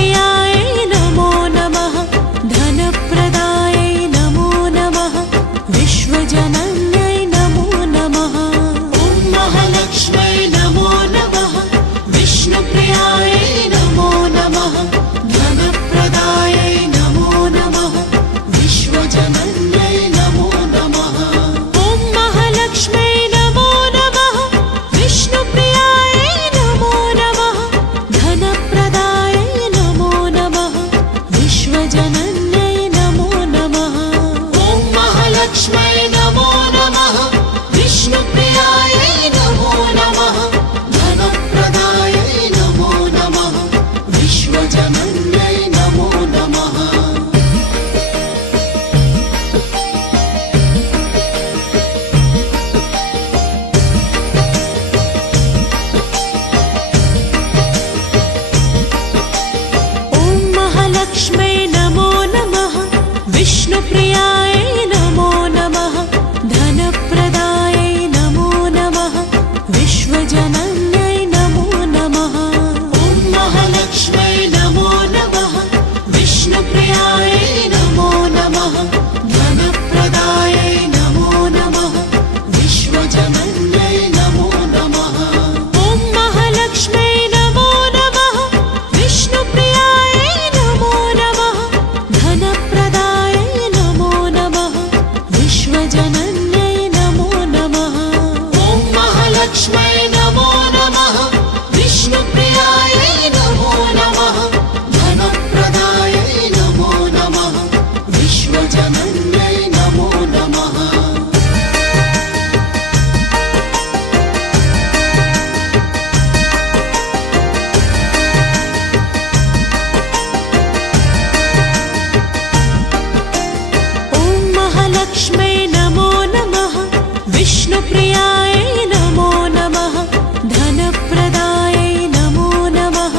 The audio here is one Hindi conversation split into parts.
विष्णुप्रियायै नमो नमः धनप्रदायै नमो नमः विश्वजनन्यै नमो नमः ॐ महालक्ष्म्यै नमो नमः विष्णुप्रियायै नमो नमः धनप्रदायै नमो नमः विश्वजनन्यै नमो नमः ॐ महालक्ष्म्यै नमो नमः विष्णुप्रियायै नमो नमः धनप्रदायै नमो नमः विश्वजनन्यै नमो नमः ॐ महालक्ष्म्यै नमो नमः विष्णुप्रियायै नमो नमः धनप्रदायै नमो नमः विश्वजनन्यै नमो नमः लक्ष्म्यै नमो नमः विष्णुप्रियायै नमो नमः धनप्रदायै नमो नमः विश्वजनन्यै नमो नमः ॐ महालक्ष्म्यै नमो नमः विष्णुप्रियायै नमो नमः धनप्रदायै नमो नमः विश्वजनन्यै नमो नमः ॐ महालक्ष्म्यै नमो नमः विष्णुप्रियायै नमो नमः धनप्रदायै नमो नमः विश्वजनन्यै नमो नमः ॐ महालक्ष्म्यै नमो नमः विष्णुप्रियायै नमो नमः धनप्रदायै नमो नमः विश्वजनन्यै नमो नमः लक्ष्म्यै नमो नमः विष्णुप्रियायै नमो नमः धनप्रदायै नमो नमः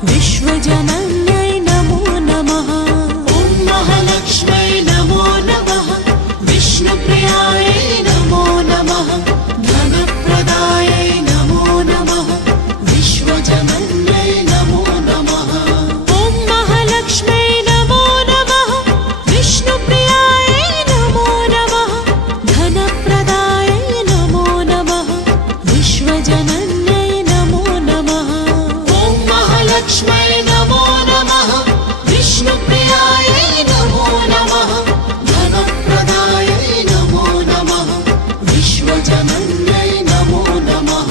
विश्वजनन्यै नमो नमः ॐ महालक्ष्म्यै नमो नमः विष्णुप्रियायै नमो नमः धनप्रदायै नमो नमः विश्वजनन्यै नमो नमः ॐ महालक्ष्म्यै नमो नमः विष्णुप्रियायै नमो नमः धनप्रदायै नमो नमः विश्वजनन्यै नमो नमः ॐ महालक्ष्म्यै नमो नमः विष्णुप्रियायै नमो नमः धनप्रदायै नमो नमः विश्वजनन्यै नमो नमः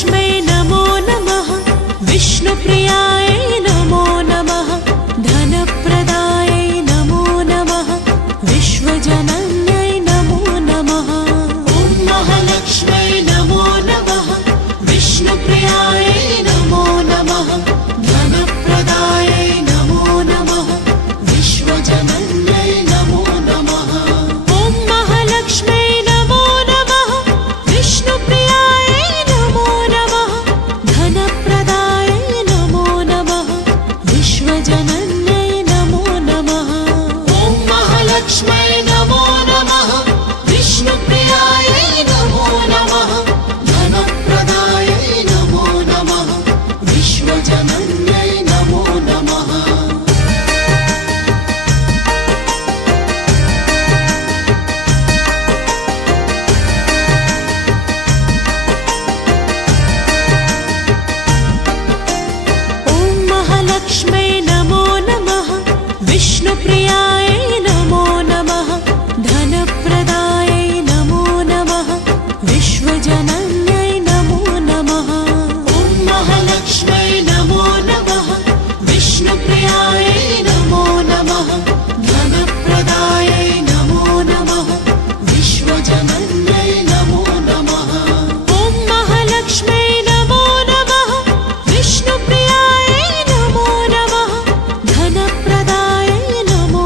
लक्ष्म्यै नमो नमः विष्णुप्रियायै नमो नमः धनप्रदायै नमो नमः विश्वजनन्यै नमो नमः ॐ महालक्ष्म्यै नमो नमः विष्णुप्रियायै नमो नमः धनप्रदायै नमो नमः विश्वजनन्यै नमो नमः ॐ महालक्ष्म्यै नमो नमः विष्णुप्रियायै नमो नमः धनप्रदायै नमो नमः विश्वजनन्यै नमो नमः ॐ महालक्ष्म्यै नमो नमः विष्णुप्रियायै नमो नमः धनप्रदायै नमो नमः विश्वजनन्यै नमो नमः लक्ष्म्यै नमो नमः विष्णुप्रियायै नमो नमः धनप्रदायै नमो नमः विश्वजनन्यै नमो नमः ॐ महालक्ष्म्यै नमो नमः विष्णुप्रियायै नमो नमः धनप्रदायै नमो नमः विश्वजनन्यै नमो नमः ॐ महालक्ष्म्यै नमो नमः विष्णुप्रियायै नमो नमः धनप्रदायै नमो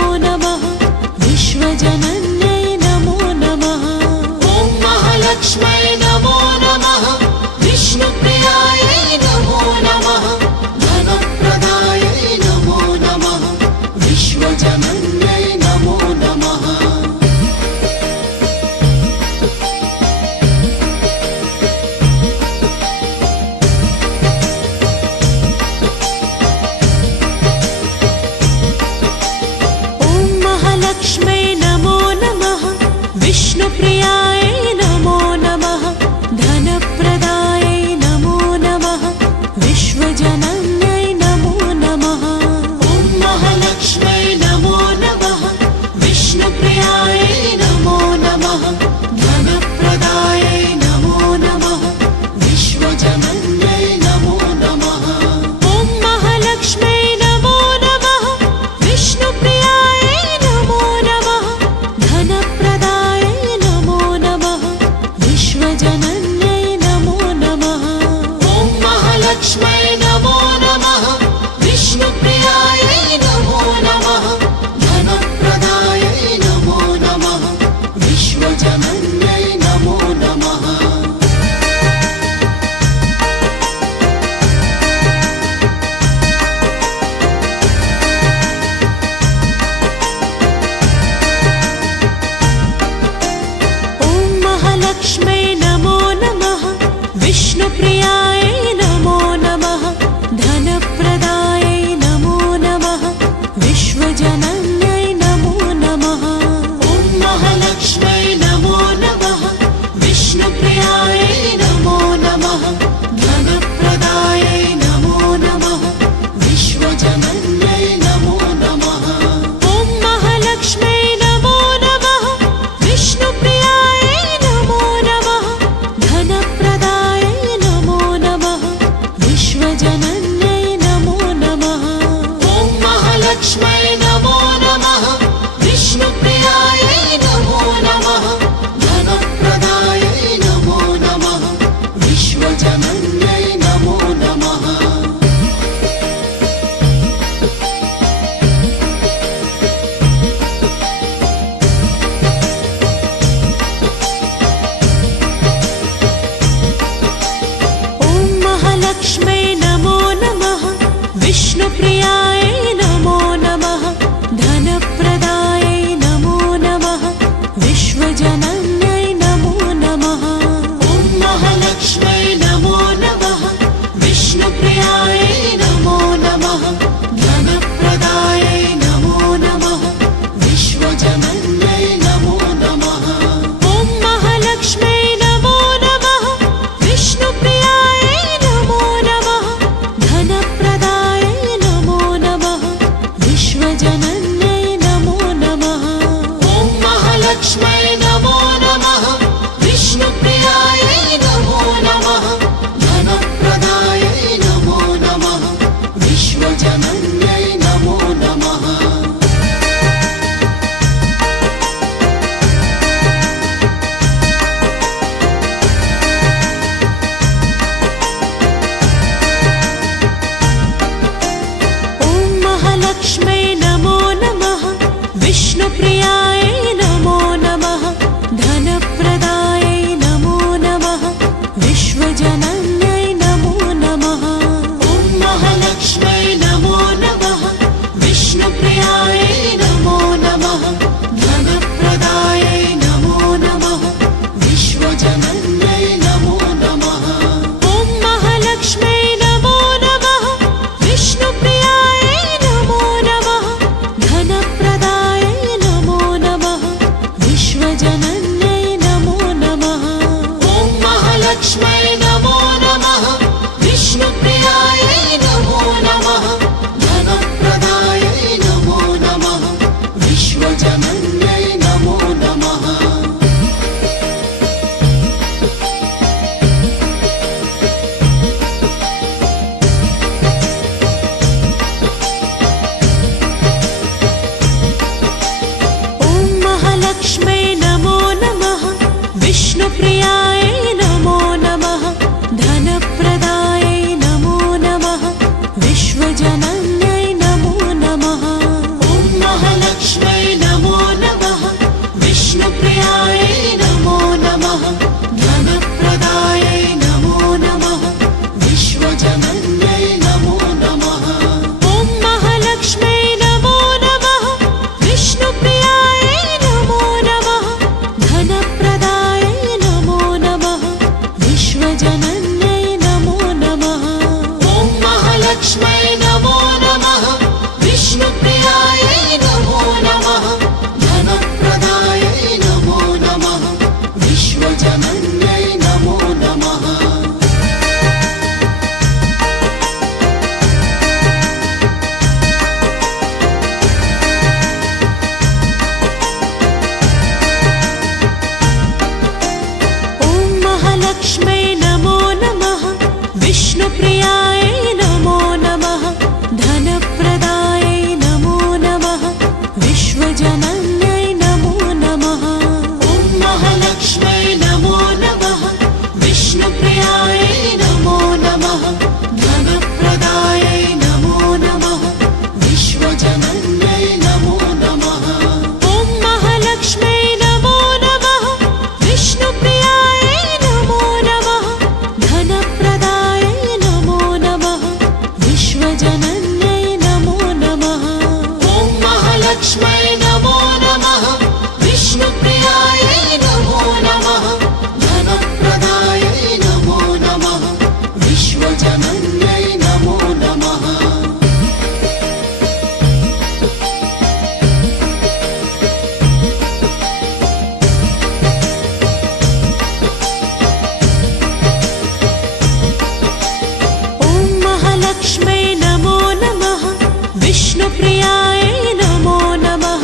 विष्णुप्रियायै नमो नमः धनप्रदायै नमो नमः विश्वजनन्यै नमो नमः ॐ महालक्ष्म्यै नमो नमः विष्णुप्रियायै नमो नमः धनप्रदायै नमो नमः विश्वजनन्यै नमो नमः ॐ महालक्ष्म्यै नमो नमः विष्णुप्रियायै नमो नमः धनप्रदायै नमो नमः विश्वजनन्यै नमो नमः ॐ महालक्ष्म्यै नमो नमः विष्णुप्रियायै नमो नमः धनप्रदायै नमो नमः विश्वजनन्यै नमो नमः ॐ महालक्ष्म्यै नमो नमः विष्णुप्रियायै नमो नमः धनप्रदायै नमो नमः विश्वजनन्यै नमो नमः ॐ महालक्ष्म्यै नमो नमः विष्णुप्रियायै नमो नमः धनप्रदायै नमो नमः विश्वजनन्यै नमो नमः ॐ महालक्ष्म्यै नमो नमः विष्णुप्रियायै नमो नमः धनप्रदायै नमो नमः विश्वजनन्यै नमो नमः ॐ महालक्ष्म्यै नमो नमः विष्णुप्रियायै नमो नमः धनप्रदायै नमो नमः विश्वजनन्यै नमो नमः ॐ महालक्ष्म्यै नमो नमः विष्णुप्रियायै नमो नमः धनप्रदायै नमो नमः विश्वजनन्यै नमो नमः ॐ महालक्ष्म्यै नमो नमः विष्णुप्रियायै नमो नमः धनप्रदायै नमो नमः विश्वजनन्यै नमो नमः ॐ महालक्ष्म्यै नमो नमः विष्णुप्रियायै नमो नमः धनप्रदायै नमो नमः विश्वजनन्यै नमो नमः ॐ महालक्ष्म्यै नमो नमः विष्णुप्रियायै नमो नमः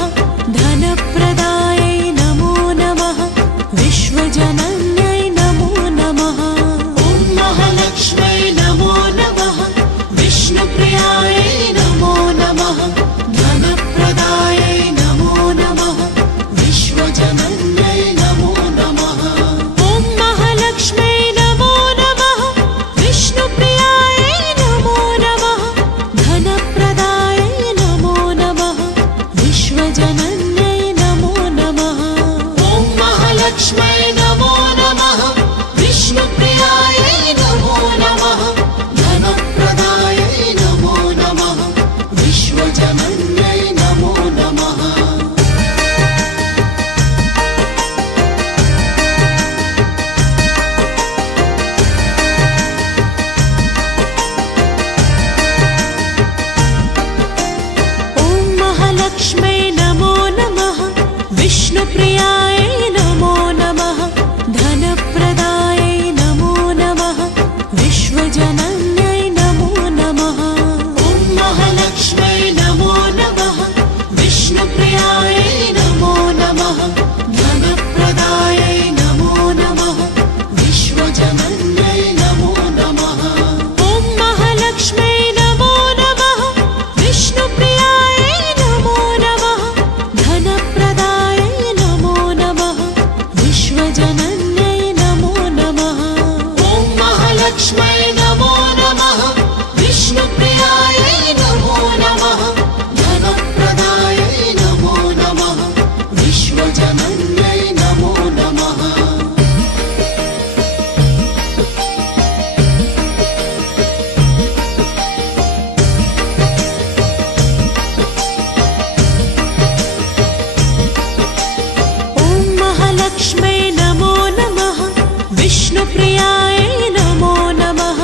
विष्णुप्रियायै नमो नमः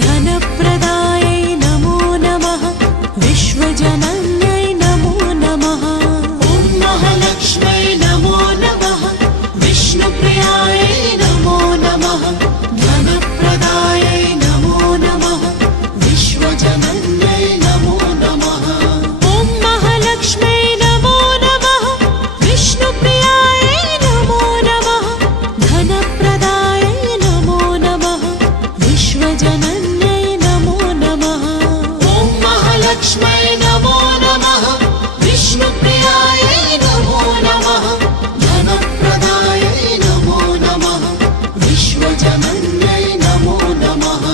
धनप्रदायै नमो नमः विश्वजनन्यै नमो नमः ॐ महालक्ष्म्यै नमो नमः विष्णुप्रियायै नमो नमः धनप्रदायै नमो नमः विश्वजनन्यै नमो नमः ॐ महालक्ष्म्यै नमो नमः विष्णुप्रियायै नमो नमः धनप्रदायै नमो नमः विश्वजनन्यै नमो नमः ॐ महालक्ष्म्यै नमो नमः विष्णुप्रियायै नमो नमः धनप्रदायै नमो नमः विश्वजनन्यै नमो नमः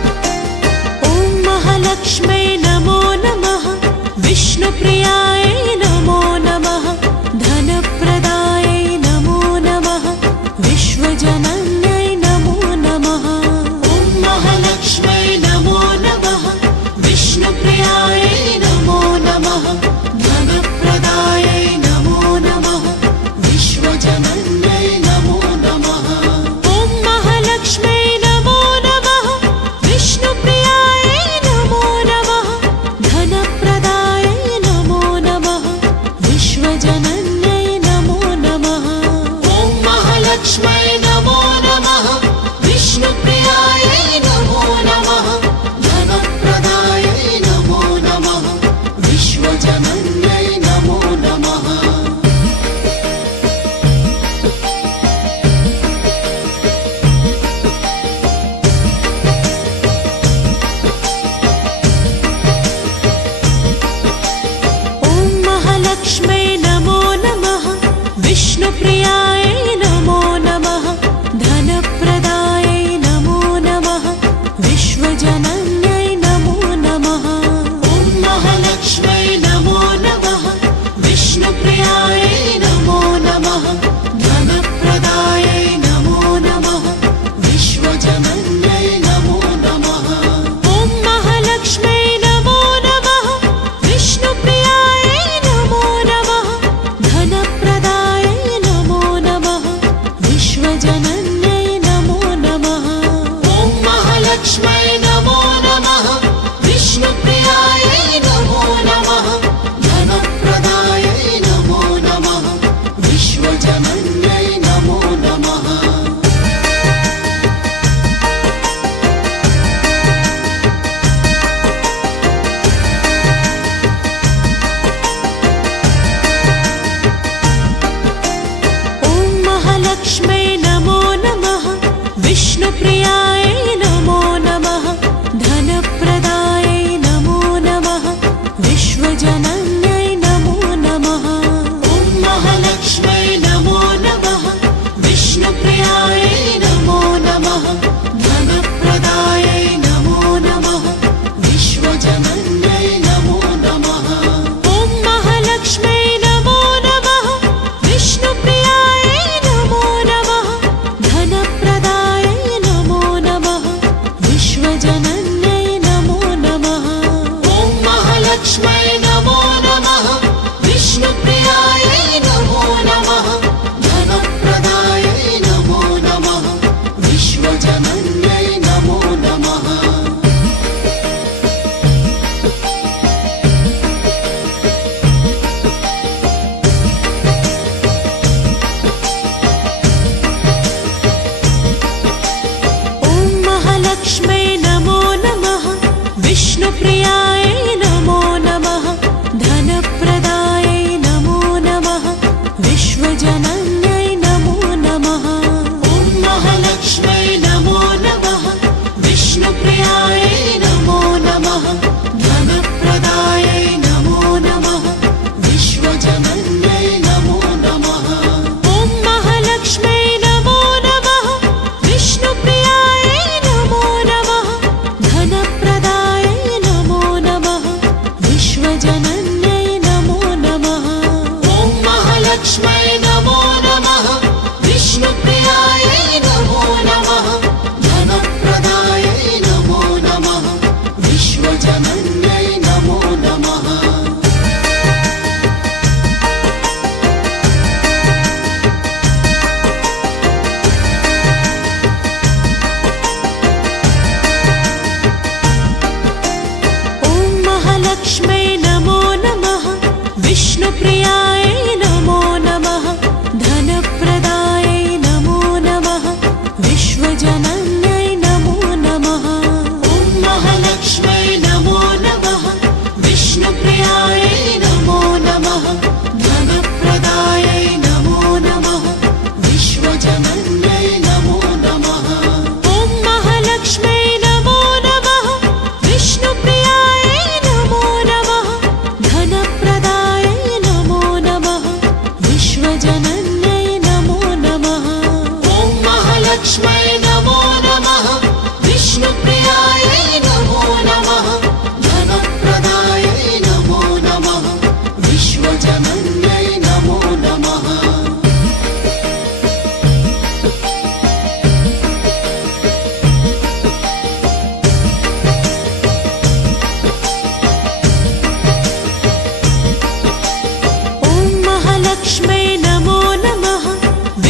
ॐ महालक्ष्म्यै नमो नमः विष्णुप्रियायै नमो नमः धनप्रदायै नमो नमः विश्वजनन्यै नमो नमः ॐ महालक्ष्म्यै नमो नमः विष्णुप्रियायै नमो नमः धनप्रदायै नमो नमः विश्वजनन्यै नमो नमः ॐ महालक्ष्म्यै नमो नमः विष्णुप्रियायै नमो नमः धनप्रदायै नमो नमः विश्वजनन्यै नमो नमः ॐ महालक्ष्म्यै नमो नमः विष्णुप्रियायै नमो नमः धनप्रदायै नमो नमः विश्वजनन्यै नमो नमः ॐ महालक्ष्म्यै नमो नमः विष्णुप्रियायै नमो नमः धनप्रदायै नमो नमः विश्वजनन्यै नमो नमः ॐ महालक्ष्म्यै नमो नमः विष्णुप्रियायै नमो नमः धनप्रदायै नमो नमः विश्वजनन्यै नमो नमः ॐ महालक्ष्म्यै नमो नमः विष्णुप्रियायै नमो नमः धनप्रदायै नमो नमः विश्वजनन्यै नमो नमः ॐ महालक्ष्म्यै नमो नमः विष्णुप्रियायै नमो नमः धनप्रदायै नमो नमः विश्वजनन्यै नमो नमः ॐ महालक्ष्म्यै नमो नमः विष्णुप्रियायै नमो नमः धनप्रदायै नमो नमः विश्वजनन्यै नमो नमः ॐ महालक्ष्म्यै नमो नमः विष्णुप्रियायै नमो नमः धनप्रदायै नमो नमः विश्वजनन्यै नमो नमः ॐ महालक्ष्म्यै नमो नमः विष्णुप्रियायै नमो नमः धनप्रदायै नमो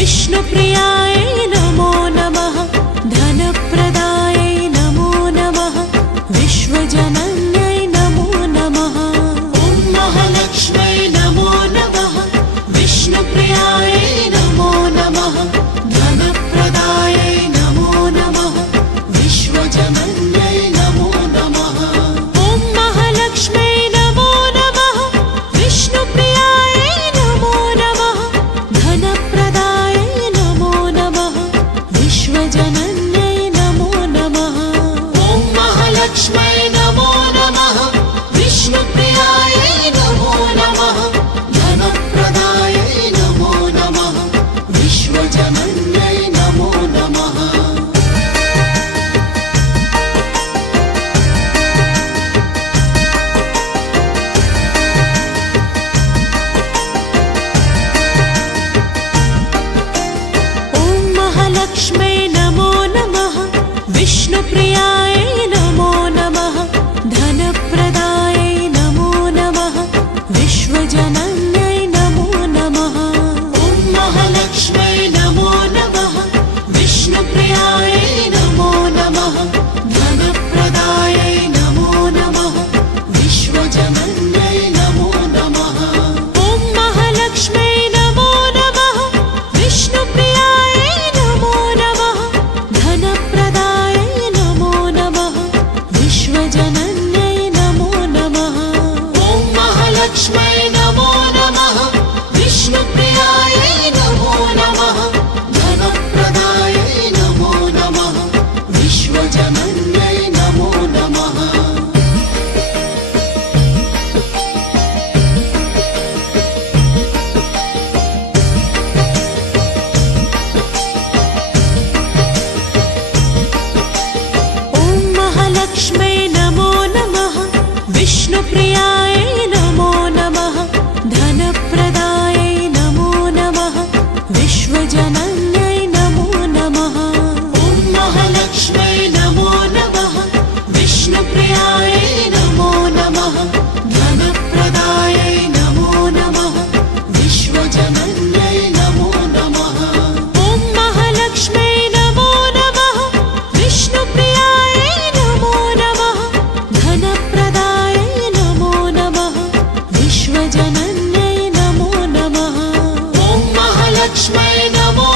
विष्णुप्रियायै नमो नमः धनप्रदायै नमो नमः विश्वजनन्यै नमो नमः ॐ महालक्ष्म्यै नमो नमः विष्णुप्रियायै नमो नमः धनप्रदायै नमो नमः विश्वजनन्यै नमो नमः ॐ महालक्ष्म्यै नमो नमः विष्णुप्रियायै नमो नमः धनप्रदायै नमो नमः विश्वजनन्यै नमो नमः ॐ महालक्ष्म्यै नमो नमः विष्णुप्रियायै नमो नमः धनप्रदायै नमो नमः विश्वजनन्यै नमो नमः ॐ महालक्ष्म्यै नमो नमः विष्णुप्रियायै नमो नमः धनप्रदायै नमो नमः विश्वजनन्यै नमो नमः ॐ महालक्ष्म्यै नमो नमः विष्णुप्रियायै नमो नमः धनप्रदायै नमो नमः विश्वजनन्यै नमो नमः ॐ महालक्ष्म्यै नमो नमः विष्णुप्रियायै नमो नमः धनप्रदायै नमो नमः विश्वजनन्यै नमो नमः ॐ महालक्ष्म्यै नमो नमः विष्णुप्रियायै नमो नमः धनप्रदायै नमो नमः विश्वजनन्यै नमो नमः ॐ महालक्ष्म्यै नमो नमः विष्णुप्रियायै नमो नमः धनप्रदायै नमो नमः विश्वजनन्यै नमो नमः ॐ महालक्ष्म्यै नमो नमः विष्णुप्रियायै नमो नमः धनप्रदायै नमो नमः विश्वजनन्यै नमो नमः ॐ महालक्ष्म्यै नमो नमः विष्णुप्रियायै नमो नमः धनप्रदायै नमो नमः विश्वजनन्यै नमो नमः ॐ महालक्ष्म्यै नमो